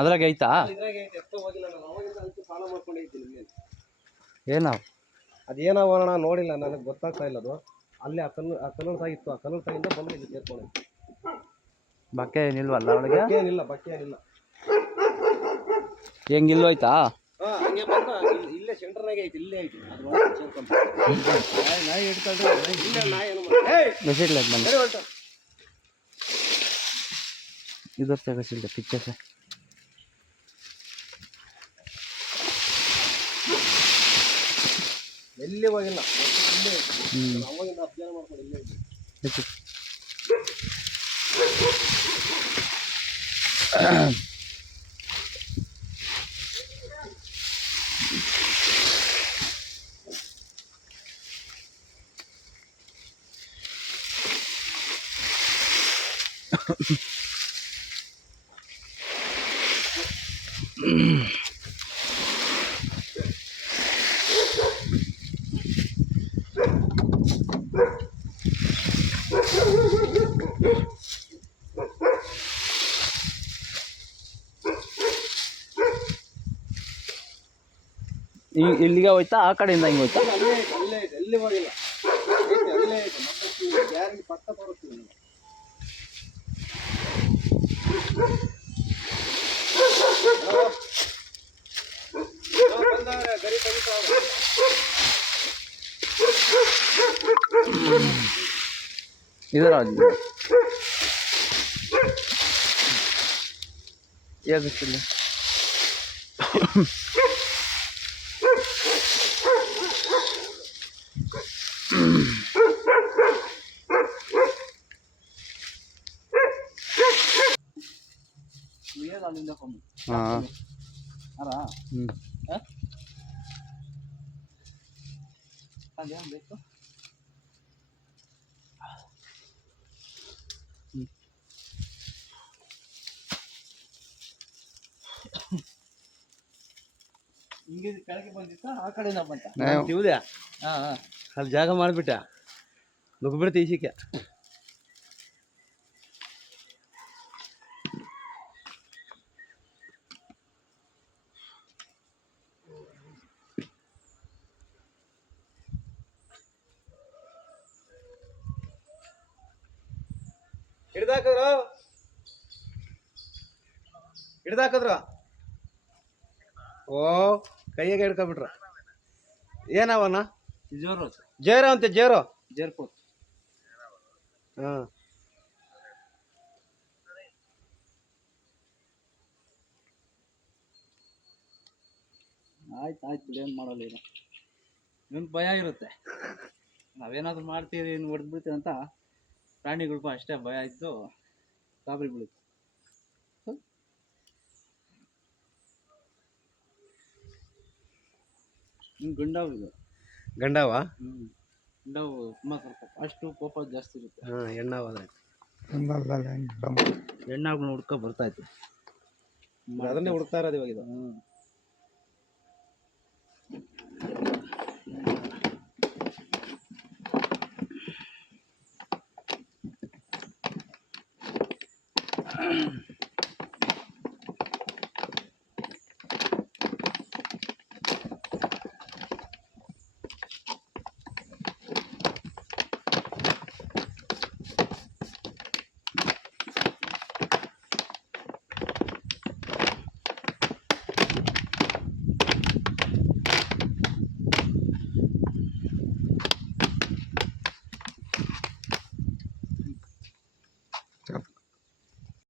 ಅದ್ರಾಗ ಐತಾ? ಏನೋ ಅದೇನವಣ ನೋಡಿಲ್ಲ, ನನಗೆ ಗೊತ್ತಾಗ್ತಾ ಇಲ್ಲ ಅದು. ಅಲ್ಲಿ ಆ ಕಲ್ಲೂರು ತಾಗಿತ್ತು, ಆ ಕಲ್ಲೂರು ತಾಗಿಂದ ಬಂದು ಇಲ್ಲಿ ಸೇರ್ಕೊಂಡು. ಬಕ್ಕೆ ಏನಿಲ್ವಲ್ಲ ಒಳಗೆ? ಏನಿಲ್ಲ, ಬಕ್ಕೆ ಏನಿಲ್ಲ. ಹೆಂಗಿಲ್ವೋಯ್ತಾ? ಹಂಗೆ ಬಂದು ಇಲ್ಲೇ ಸೆಂಟರ್ನಾಗೆ ಐತಿ, ಇಲ್ಲೇ ಐತಿ. ನಾಯಿ ಹಿಡ್ಕೊಂಡು ಇಲ್ಲೇ ನಾಯಿ ಏನು ಗಸಿಡ್ಲ ಬಂದು इधर से गसिल पीछे से ಎಲ್ಲಿ ಹೋಗಿಲ್ಲ, ಇಲ್ಲೇ ಅವಾಗಿಂದ ಅಭ್ಯಾಸ ಮಾಡ್ಕೊಂಡು ಇಲ್ಲೇ ಐತಿ. ಇಲ್ಲಿಗೆ ಹೋಯ್ತಾ? ಆ ಕಡೆಯಿಂದ ಹಿಂಗೆ ಹೋಯ್ತಾ? ಅಲ್ಲೇ ಐತೆ, ಎಲ್ಲಿ ಹೋಗಿಲ್ಲ, ಅಲ್ಲೇ ಐತೆ. ಮತ್ತೆ ಗ್ಯಾರಂಟಿ ಪಕ್ಕ ಬರುತ್ತೀವಿ. ಗರಿ ತೆಗಿತಾವ. इधर आ जाओ ये बिस्किट हाँ ಅರಾ ಅದೇನು ಬೇಕು? ಹಿಂಗೆ ಕೆಳಗೆ ಬಂದಿತ್ತ, ಆ ಕಡೆಯಿಂದ ಬಂತ ತಿಳ್ದ್ಯಾ? ಅಲ್ಲಿ ಜಾಗ ಮಾಡಿಬಿಟ್ಟ, ನುಗ್ಬಿಡ್ತು ಈಶಕ್ಕೆ. ಹಿಡ್ದಾಕದ್ರು ಓ ಕೈಯಾಗೆ ಹಿಡ್ಕೊಬಿಟ್ರ. ಏನವನ? ಜೇರೋ ಜೇರೋ ಅಂತೆ, ಜೇರೋ ಜೇರ್ಪೋತ್. ಹಾಂ ಆಯ್ತು ಏನು ಮಾಡೋಲ್ಲ. ಈಗ ನಿಮ್ಗೆ ಭಯ ಇರುತ್ತೆ, ನಾವೇನಾದ್ರೂ ಮಾಡ್ತೀವಿ ಇನ್ನು ಹೊಡೆದ್ಬಿಡ್ತೀವಿ ಅಂತ. ಪ್ರಾಣಿಗಳಿಗೂ ಅಷ್ಟೇ ಭಯ ಇದ್ದು ಗಾಬರಿ ಬೀಳುತ್ತೆ. ಗಂಡಾವ್ ಇದು ಗಂಡಾವ? ಗಂಡಾವು ತುಂಬ ಸ್ವಲ್ಪ ಅಷ್ಟು ಕೋಪ ಜಾಸ್ತಿ ಇರುತ್ತೆ. ಹೆಣ್ಣಾವಾದ್ರೆ ಹೆಣ್ಣಾಗ್ನ ಹುಡ್ಕೊ ಬರ್ತಾಯಿತ್ತು, ಅದನ್ನೇ ಹುಡ್ಕ್ತಾ ಇರೋದು ಇವಾಗ ಇದು.